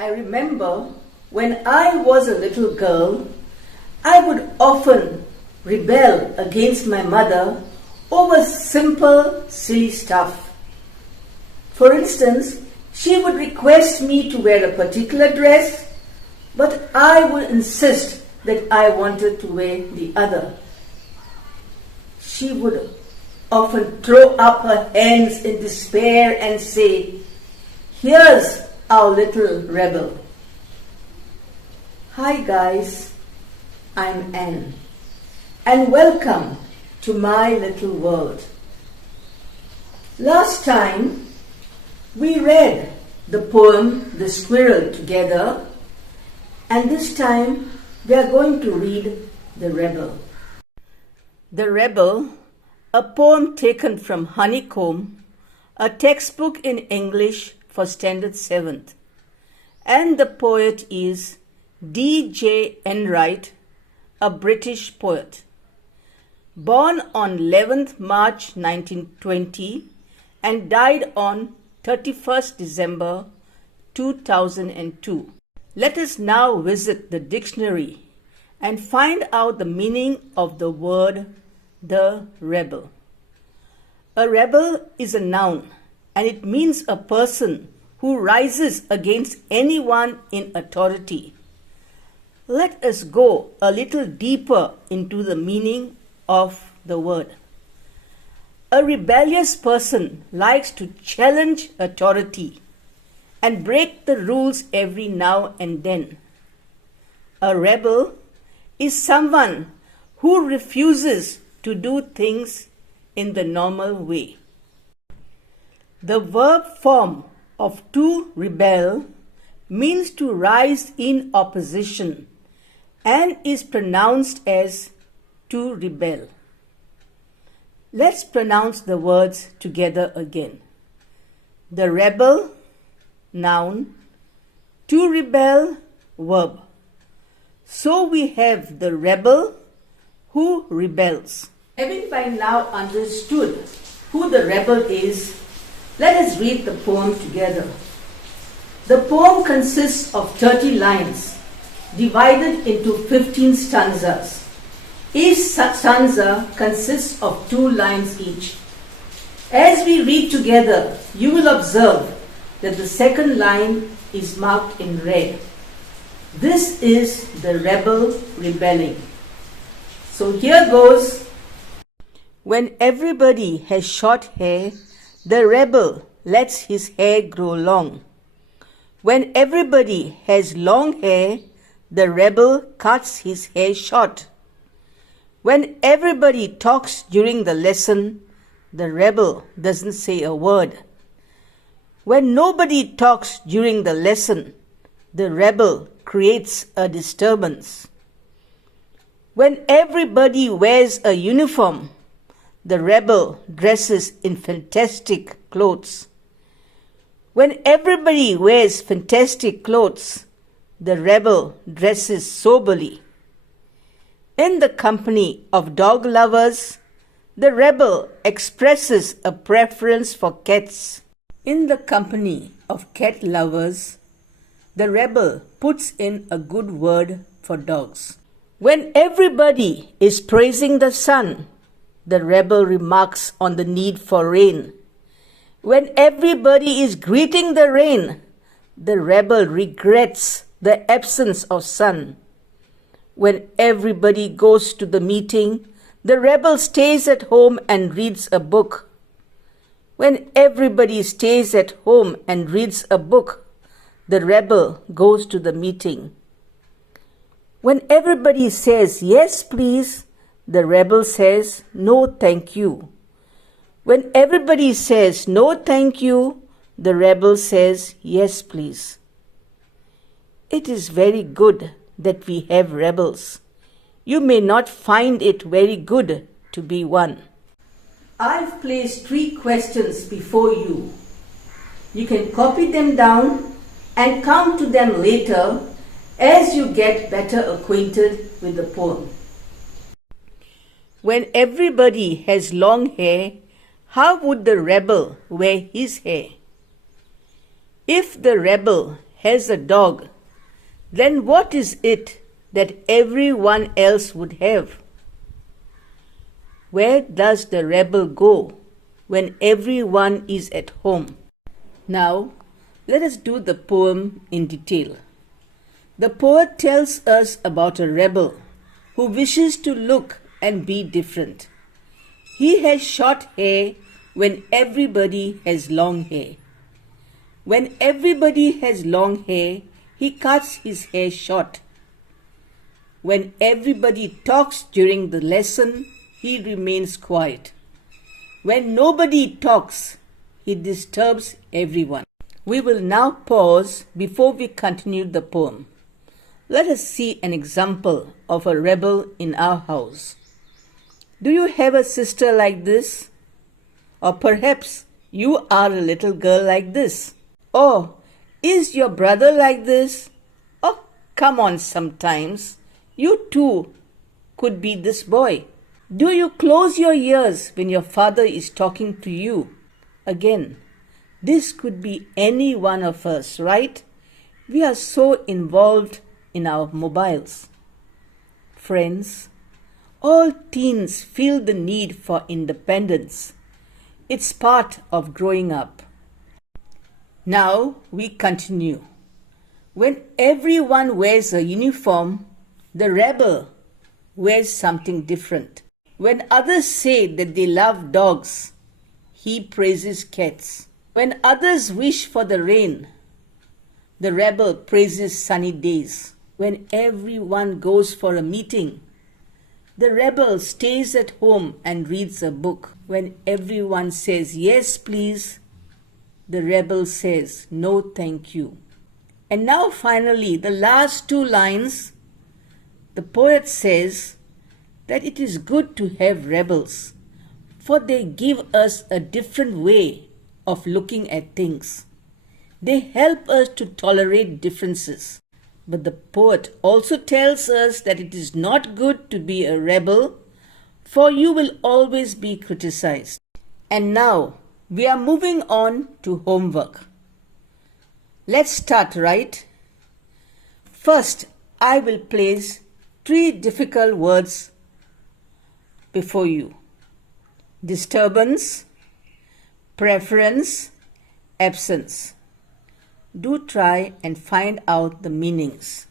I remember when I was a little girl, I would often rebel against my mother over simple, silly stuff. For instance, she would request me to wear a particular dress, but I would insist that I wanted to wear the other. She would often throw up her hands in despair and say, "Here's our little rebel." Hi guys, I'm Anne, and welcome to my little world. Last time we read the poem The Squirrel together, and this time we are going to read The Rebel. The Rebel, a poem taken from Honeycomb, a textbook in English for Standard 7th, and the poet is D.J.Enright, a British poet. Born on 11th March 1920 and died on 31st December 2002. Let us now visit the dictionary and find out the meaning of the word the rebel. A rebel is a noun, and it means a person who rises against anyone in authority. Let us go a little deeper into the meaning of the word. A rebellious person likes to challenge authority and break the rules every now and then. A rebel is someone who refuses to do things in the normal way. The verb form of to rebel means to rise in opposition and is pronounced as to rebel. Let's pronounce the words together again. The rebel, noun, to rebel, verb. So we have the rebel who rebels. Having by now understood who the rebel is, let us read the poem together. The poem consists of 30 lines, divided into 15 stanzas. Each stanza consists of 2 lines each. As we read together, you will observe that the second line is marked in red. This is the rebel rebelling. So here goes. When everybody has short hair, the rebel lets his hair grow long. When everybody has long hair, the rebel cuts his hair short. When everybody talks during the lesson, the rebel doesn't say a word. When nobody talks during the lesson, the rebel creates a disturbance. When everybody wears a uniform, the rebel dresses in fantastic clothes. When everybody wears fantastic clothes, the rebel dresses soberly. In the company of dog lovers, the rebel expresses a preference for cats. In the company of cat lovers, the rebel puts in a good word for dogs. When everybody is praising the sun, the rebel remarks on the need for rain. When everybody is greeting the rain, the rebel regrets the absence of sun. When everybody goes to the meeting, the rebel stays at home and reads a book. When everybody stays at home and reads a book, the rebel goes to the meeting. When everybody says, "Yes, please," the rebel says, "No, thank you." When everybody says, "No, thank you," the rebel says, "Yes, please." It is very good that we have rebels. You may not find it very good to be one. I've placed 3 questions before you. You can copy them down and come to them later as you get better acquainted with the poem. When everybody has long hair, how would the rebel wear his hair? If the rebel has a dog, then what is it that everyone else would have? Where does the rebel go when everyone is at home? Now, let us do the poem in detail. The poet tells us about a rebel who wishes to look and be different. He has short hair when everybody has long hair. When everybody has long hair, he cuts his hair short. When everybody talks during the lesson, he remains quiet. When nobody talks, he disturbs everyone. We will now pause before we continue the poem. Let us see an example of a rebel in our house. Do you have a sister like this? Or perhaps you are a little girl like this. Or is your brother like this? Oh, come on sometimes. You too could be this boy. Do you close your ears when your father is talking to you? Again, this could be any one of us, right? We are so involved in our mobiles. Friends, all teens feel the need for independence. It's part of growing up. Now we continue. When everyone wears a uniform, the rebel wears something different. When others say that they love dogs, he praises cats. When others wish for the rain, the rebel praises sunny days. When everyone goes for a meeting, the rebel stays at home and reads a book. When everyone says yes please, the rebel says no thank you. And now finally, the last two lines, the poet says that it is good to have rebels, for they give us a different way of looking at things. They help us to tolerate differences. But the poet also tells us that it is not good to be a rebel, for you will always be criticized. And now we are moving on to homework. Let's start, right? First, I will place 3 difficult words before you: disturbance, preference, absence. Do try and find out the meanings.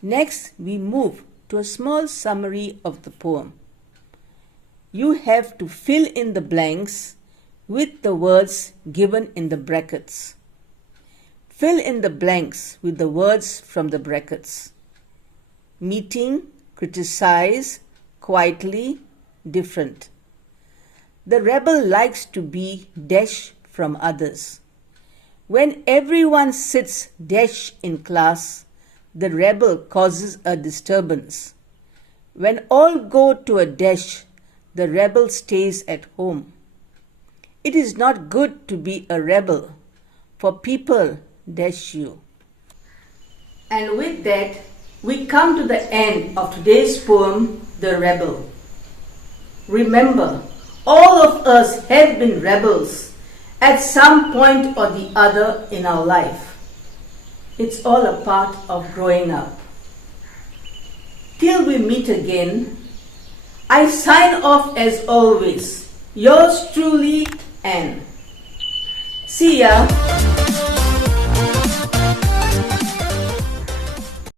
Next, we move to a small summary of the poem. You have to fill in the blanks with the words given in the brackets. Fill in the blanks with the words from the brackets. Meeting, criticize, quietly, different. The rebel likes to be dash from others. When everyone sits dash in class, the rebel causes a disturbance. When all go to a dash, the rebel stays at home. It is not good to be a rebel, for people dash you. And with that, we come to the end of today's poem, The Rebel. Remember, all of us have been rebels at some point or the other in our life. It's all a part of growing up. Till we meet again, I sign off as always. Yours truly, Anne. See ya.